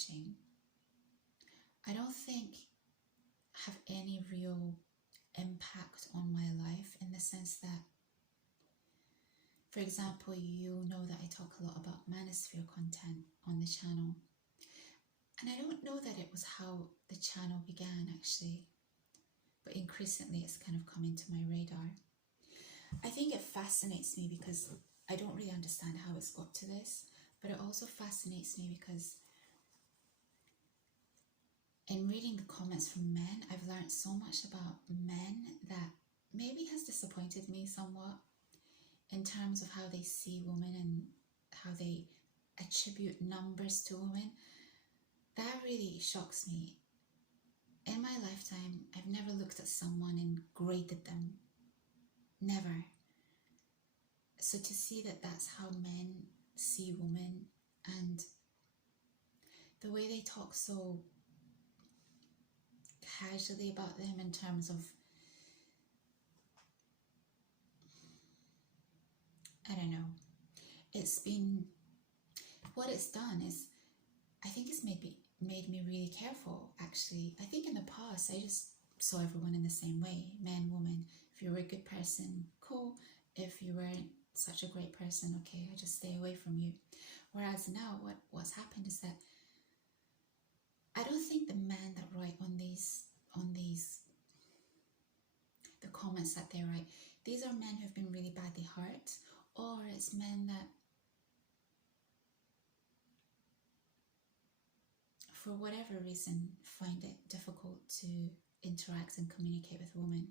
watching, I don't think have any real impact on my life, in the sense that, for example, you know that I talk a lot about manosphere content on the channel. And I don't know that it was how the channel began actually, but increasingly it's kind of come into my radar. I think it fascinates me because I don't really understand how it's got to this, but it also fascinates me because in reading the comments from men, I've learned so much about men that maybe has disappointed me somewhat, in terms of how they see women and how they attribute numbers to women. That really shocks me. In my lifetime, I've never looked at someone and graded them. Never. So to see that that's how men see women, and the way they talk so casually about them in terms of, I don't know, what it's done is, I think it's made me really careful, actually. I think in the past, I just saw everyone in the same way, man, woman. If you were a good person, cool. If you weren't such a great person, okay, I just stay away from you. Whereas now, what's happened is that I don't think the men that write on these the comments that they write, these are men who've been really badly hurt, or it's men that, for whatever reason, find it difficult to interact and communicate with women.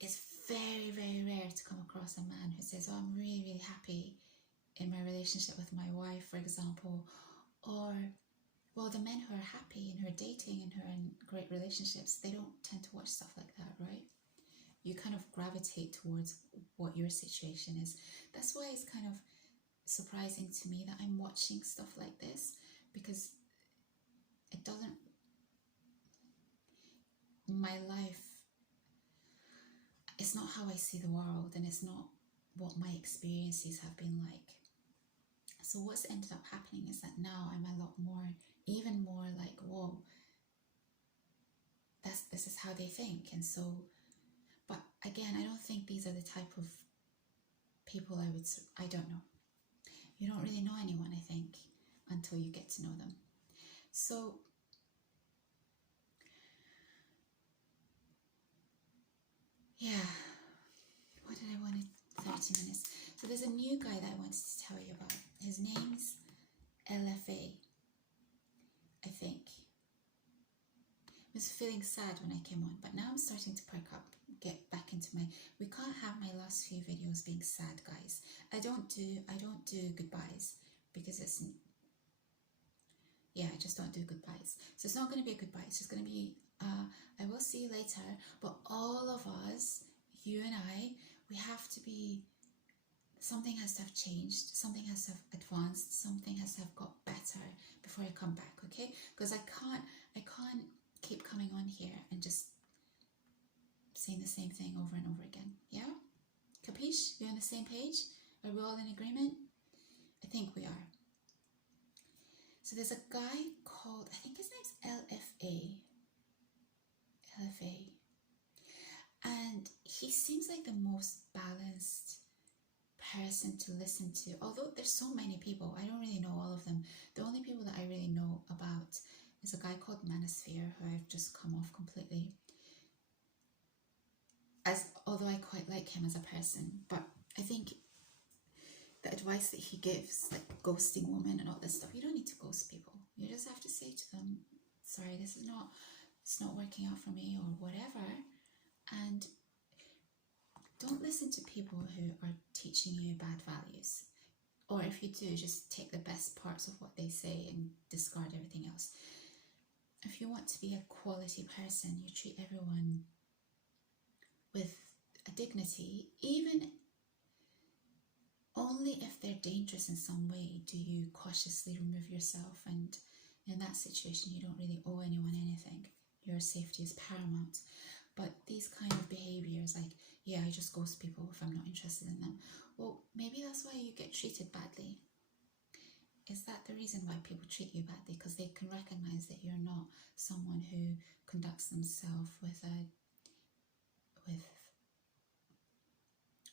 It's very, very rare to come across a man who says, oh, I'm really, really happy in my relationship with my wife, for example. Or, well, the men who are happy and who are dating and who are in great relationships, they don't tend to watch stuff like that, right? You kind of gravitate towards what your situation is. That's why it's kind of surprising to me that I'm watching stuff like this, because it doesn't, my life, it's not how I see the world, and it's not what my experiences have been like. So what's ended up happening is that now I'm a lot more, even more like, whoa, this is how they think. And so, but again, I don't think these are the type of people I don't know. You don't really know anyone, I think, until you get to know them. So yeah, what did I want to, 30 minutes. So there's a new guy that I wanted to tell you about. His name's LFA, I think. I was feeling sad when I came on, but now I'm starting to perk up, get back into my, we can't have my last few videos being sad, guys. I don't do goodbyes, because it's, yeah, I just don't do goodbyes. So it's not going to be a goodbye, it's just going to be, I will see you later, but all of us, you and I, we have to be, something has to have changed, something has to have advanced, something has to have got better before I come back, okay? Because I can't keep coming on here and just saying the same thing over and over again, yeah? Capiche? We're on the same page? Are we all in agreement? I think we are. So there's a guy called, I think his name's LFA, and he seems like the most balanced person to listen to, although there's so many people, I don't really know all of them. The only people that I really know about is a guy called Manosphere, who I've just come off completely, although I quite like him as a person. But I think the advice that he gives, like ghosting women and all this stuff, you don't need to ghost people. You just have to say to them, sorry, it's not working out for me, or whatever. And don't listen to people who are teaching you bad values. Or if you do, just take the best parts of what they say and discard everything else. If you want to be a quality person, you treat everyone with a dignity, even only if they're dangerous in some way do you cautiously remove yourself. And in that situation, you don't really owe anyone anything. Your safety is paramount. But these kind of behaviors, like, yeah, I just ghost people if I'm not interested in them. Well, maybe that's why you get treated badly. is that the reason why people treat you badly? Because they can recognize that you're not someone who conducts themselves with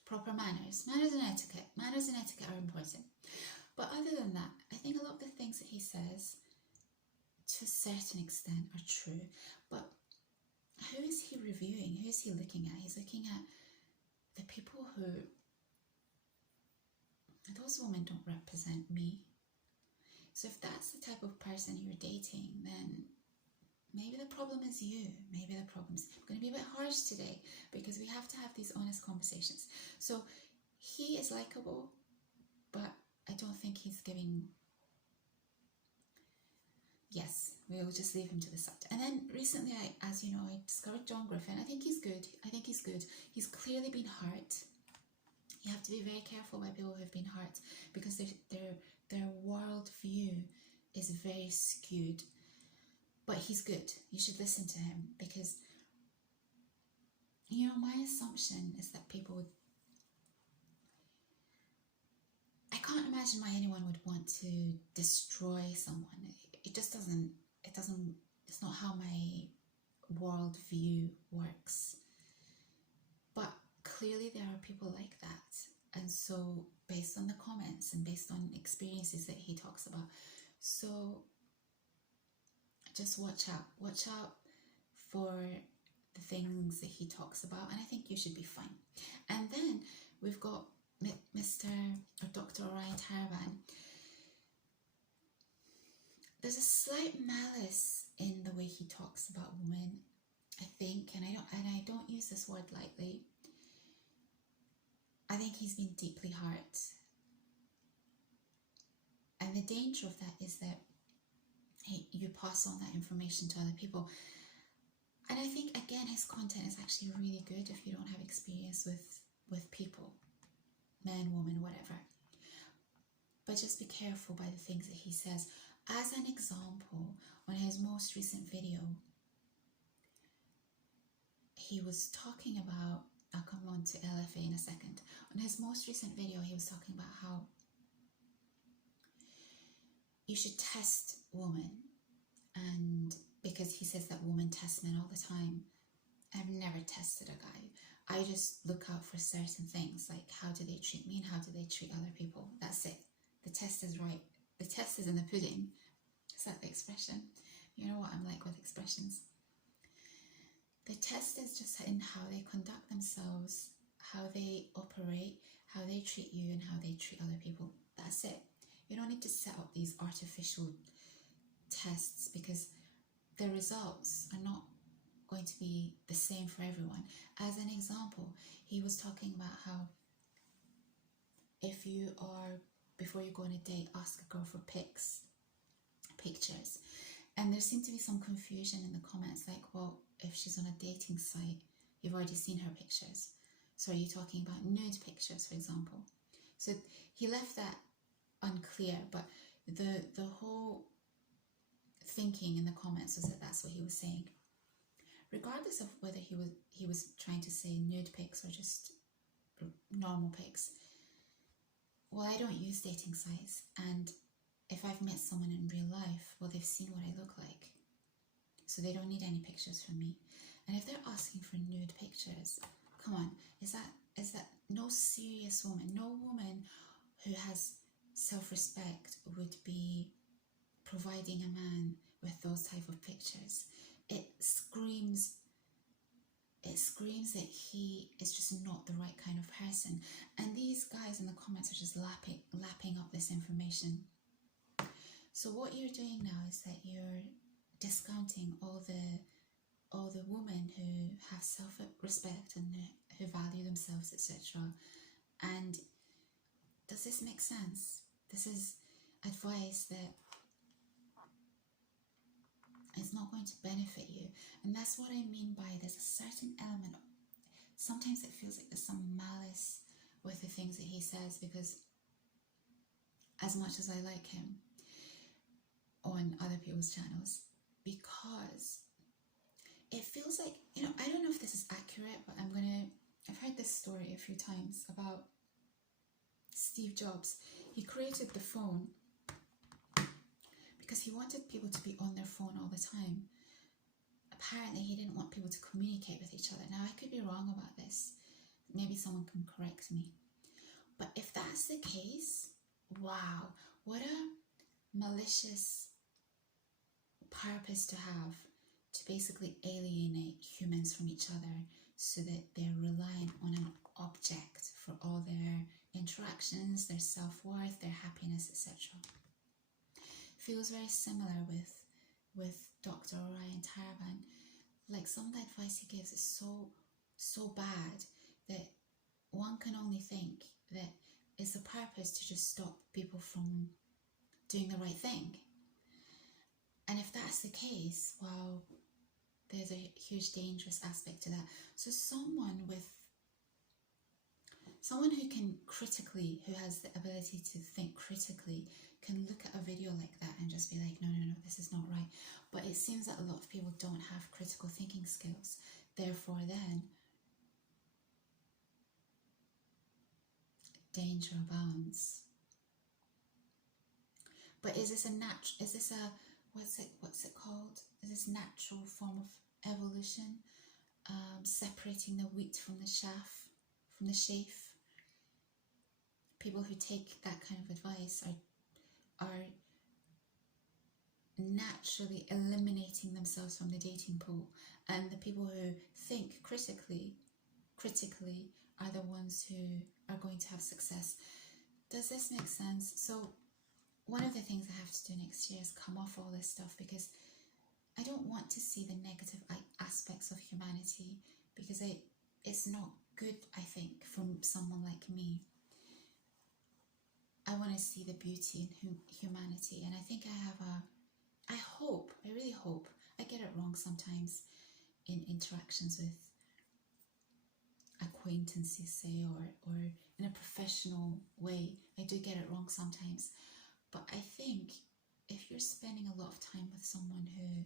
proper manners. Manners and etiquette. Manners and etiquette are important. But other than that, I think a lot of the things that he says, to a certain extent, are true. But who is he reviewing? Who is he looking at? He's looking at the people who, those women don't represent me. So if that's the type of person you're dating, then maybe the problem is you. Maybe the problem's... I'm going to be a bit harsh today because we have to have these honest conversations. So he is likable, but I don't think he's giving... Yes, we'll just leave him to the side. And then recently, as you know, I discovered John Griffin. I think he's good. He's clearly been hurt. You have to be very careful by people who have been hurt because their world view is very skewed. But he's good. You should listen to him because, you know, my assumption is that people would... I can't imagine why anyone would want to destroy someone. It just doesn't, it's not how my world view works. But clearly there are people like that. And so based on the comments and based on experiences that he talks about, so just watch out for the things that he talks about, and I think you should be fine. And then we've got Mr. or Dr. Orion Taraban. There's a slight malice in the way he talks about women, I think, and I don't use this word lightly. I think he's been deeply hurt. And the danger of that is that you pass on that information to other people. And I think, again, his content is actually really good if you don't have experience with people, men, women, whatever. But just be careful by the things that he says. As an example, on his most recent video, he was talking about, I'll come on to LFA in a second. On his most recent video, he was talking about how you should test women, and because he says that women test men all the time. I've never tested a guy. I just look out for certain things, like how do they treat me and how do they treat other people. That's it. The test is right. The test is in the pudding. Is that the expression? You know what I'm like with expressions. The test is just in how they conduct themselves, how they operate, how they treat you and how they treat other people. That's it. You don't need to set up these artificial tests because the results are not going to be the same for everyone. As an example, he was talking about how if you are, before you go on a date, ask a girl for pictures. And there seemed to be some confusion in the comments, like, well, if she's on a dating site, you've already seen her pictures. So are you talking about nude pictures, for example? So he left that unclear, but the whole thinking in the comments was that that's what he was saying. Regardless of whether he was trying to say nude pics or just normal pics, well, I don't use dating sites, and if I've met someone in real life, well, they've seen what I look like, so they don't need any pictures from me. And if they're asking for nude pictures, come on, is that no serious woman, no woman who has self-respect would be providing a man with those type of pictures. It screams that he is just not the right kind of person. And these guys in the comments are just lapping up this information. So what you're doing now is that you're discounting all the women who have self-respect and who value themselves, etc. And does this make sense? This is advice that is not going to benefit you. And that's what I mean by there's a certain element. Sometimes it feels like there's some malice with the things that he says, because as much as I like him on other people's channels, because it feels like, you know, I don't know if this is accurate, but I've heard this story a few times about Steve Jobs. He created the phone because he wanted people to be on their phone all the time. Apparently he didn't want people to communicate with each other. Now I could be wrong about this. Maybe someone can correct me. But if that's the case, wow, what a malicious purpose to have, to basically alienate humans from each other so that they're reliant on an object for all their interactions, their self-worth, their happiness, etc. Feels very similar with Dr. Orion Taraban. Like, some of the advice he gives is so bad that one can only think that it's a purpose to just stop people from doing the right thing. And if that's the case, well, there's a huge dangerous aspect to that. So someone who can critically, who has the ability to think critically, can look at a video like that and just be like, no, this is not right. But it seems that a lot of people don't have critical thinking skills. Therefore then, danger abounds. But is this what's it called? Is this natural form of evolution? Separating the wheat from the chaff? People who take that kind of advice are naturally eliminating themselves from the dating pool, and the people who think critically are the ones who are going to have success. Does this make sense? So one of the things I have to do next year is come off all this stuff, because I don't want to see the negative aspects of humanity, because it's not good, I think, from someone like me. I want to see the beauty in humanity, and I think I really hope, I get it wrong sometimes in interactions with acquaintances, say, or in a professional way. I do get it wrong sometimes, but I think if you're spending a lot of time with someone who,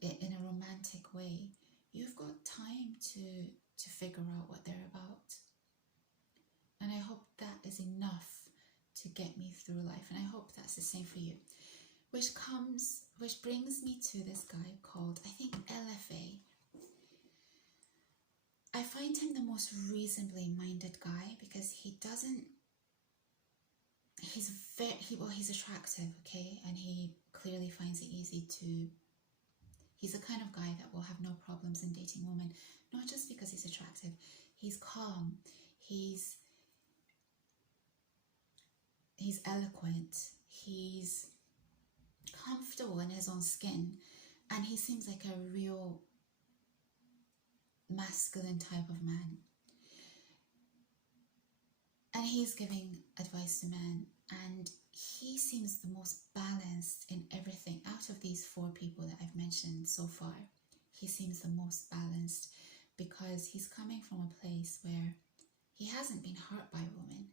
in a romantic way, you've got time to figure out what they're about. And I hope that is enough to get me through life, and I hope that's the same for you. Which brings me to this guy called, I think, LFA. I find him the most reasonably minded guy, because he's attractive, okay, and he clearly finds it easy to, he's the kind of guy that will have no problems in dating women, not just because he's attractive. He's calm, he's eloquent, he's comfortable in his own skin, and he seems like a real masculine type of man. And he's giving advice to men, and he seems the most balanced in everything. Out of these 4 people that I've mentioned so far, he seems the most balanced, because he's coming from a place where he hasn't been hurt by women,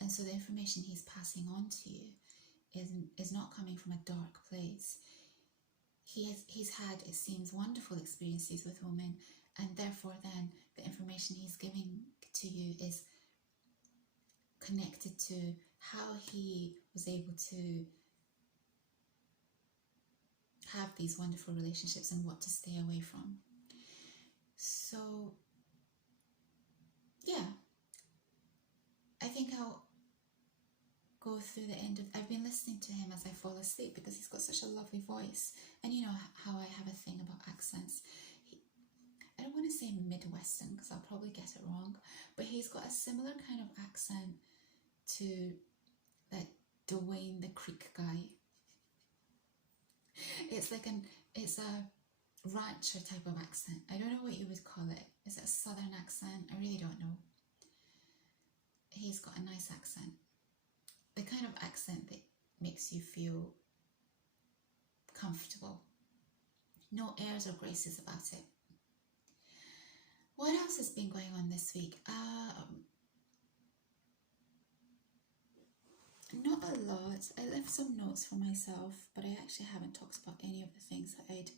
and so the information he's passing on to you is not coming from a dark place. He's had, it seems, wonderful experiences with women, and therefore then the information he's giving to you is connected to how he was able to have these wonderful relationships and what to stay away from. So yeah, I think I'll go through the end of, I've been listening to him as I fall asleep, because he's got such a lovely voice, and you know how I have a thing about accents. I don't want to say Midwestern, because I'll probably get it wrong, but he's got a similar kind of accent to that Dwayne the Creek guy. It's a rancher type of accent. I don't know what you would call it. Is it a southern accent? I really don't know. He's got a nice accent. The kind of accent that makes you feel comfortable. No airs or graces about it. What else has been going on this week? Not a lot. I left some notes for myself, but I actually haven't talked about any of the things that I'd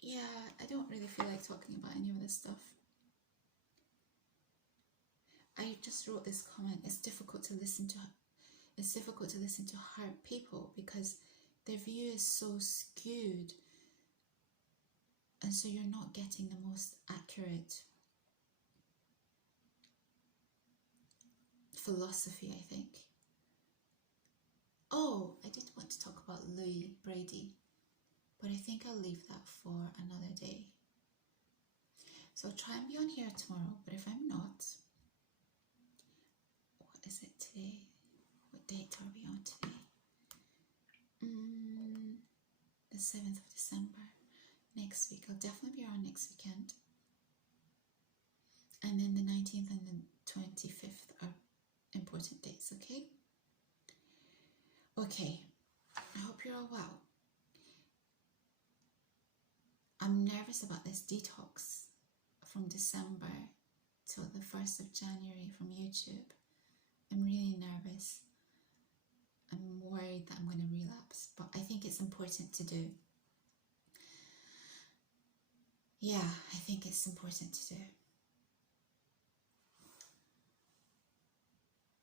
yeah, I don't really feel like talking about any of this stuff. I just wrote this comment. It's difficult to listen to hurt people because their view is so skewed, and so you're not getting the most accurate philosophy, I think. Oh, I did want to talk about Louis Brady, but I think I'll leave that for another day. So I'll try and be on here tomorrow, but if I'm not, what is it today? What date are we on today? The 7th of December. Next week. I'll definitely be on next weekend. And then the 19th and the 25th are important dates, okay? Okay. I hope you're all well. I'm nervous about this detox from December till the 1st of January from YouTube. I'm really nervous. I'm worried that I'm going to relapse, but I think it's important to do. Yeah, I think it's important to do.